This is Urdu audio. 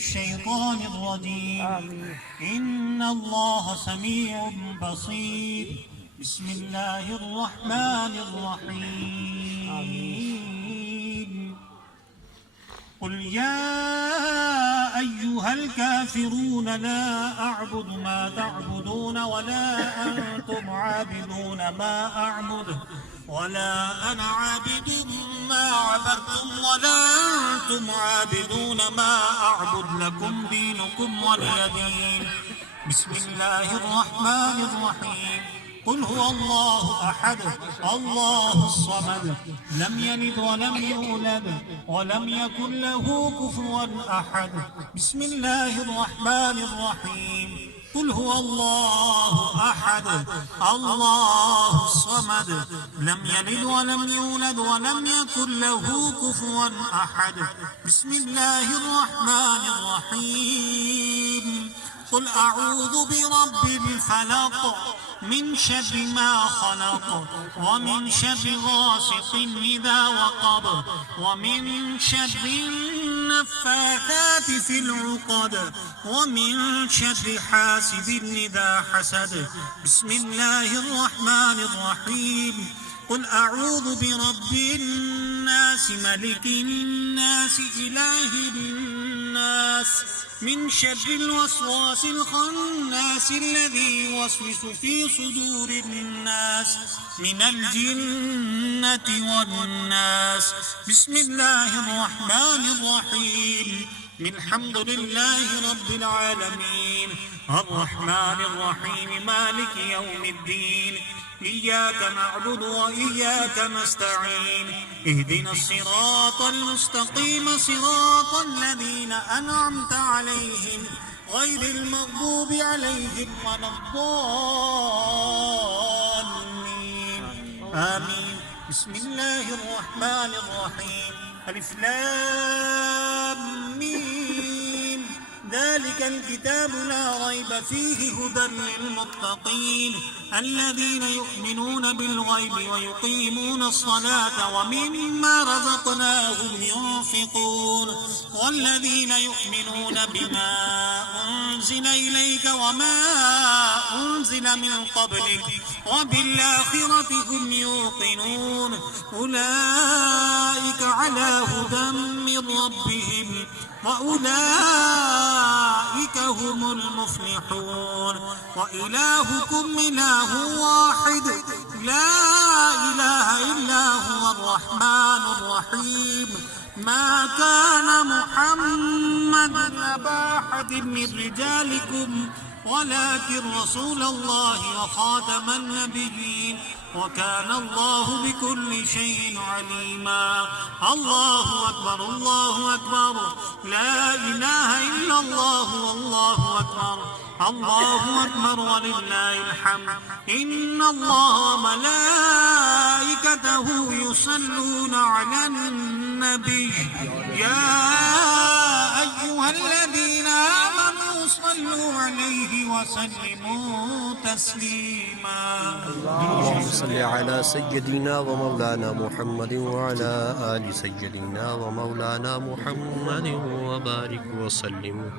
الشيطان الرجيم إن الله سميع بصير بسم الله الرحمن الرحيم قل يا أيها الكافرون لا أعبد ما تعبدون ولا أنتم عابدون ما أعبد ولا أنا عابد ما عبدتم ولا أنتم عابدون ما أعبد لكم دينكم ولي دين بسم الله الرحمن الرحيم قل هو الله أحد الله الصمد لم يلد ولم يولد ولم يكن له كفوا أحد بسم الله الرحمن الرحيم قل هو الله أحد الله الصمد لم يلد ولم يولد ولم يكن له كفوا أحد بسم الله الرحمن الرحيم قل أعوذ برب الفلق من شر ما خلق ومن شر غاسق إذا وقب ومن شر النفاثات في العقد ومن شر حاسد إذا حسد بسم الله الرحمن الرحيم قل أعوذ برب الناس ملك الناس إله الناس من شر الوسواس الخناس الذي يوسوس في صدور الناس من الجنة والناس بسم الله الرحمن الرحيم الحمد لله رب العالمين الرحمن الرحيم مالك يوم الدين إياك نعبد وإياك نستعين اهدنا الصراط المستقيم صراط الذين أنعمت عليهم غير المغضوب عليهم ولا الضالين آمين بسم الله الرحمن الرحيم ألف لام ميم ذلك الكتاب لا ريب فيه هدى للمتقين الذين يؤمنون بالغيب ويقيمون الصلاة ومما رزقناهم ينفقون والذين يؤمنون بما أنزل إليك وما أنزل من قبلك وبالآخرة هم يوقنون أولئك على هدى من ربهم وأولئك هم المفلحون وإلهكم إله واحد لا إله إلا هو الرحمن الرحيم ما كان محمد أبا أحد من رجالكم ولكن رسول الله وخاتم النبيين وكان الله بكل شيء عليما الله أكبر الله أكبر لا إله إلا الله والله أكبر الله أكبر ولله الحمد إن الله وملائكته يصلون على النبي يا أيها الذين آمنوا صلوا عليه وسلموا تسليما اللهم صل على سيدنا ومولانا محمد وعلى آل سيدنا ومولانا محمد وبارك وسلم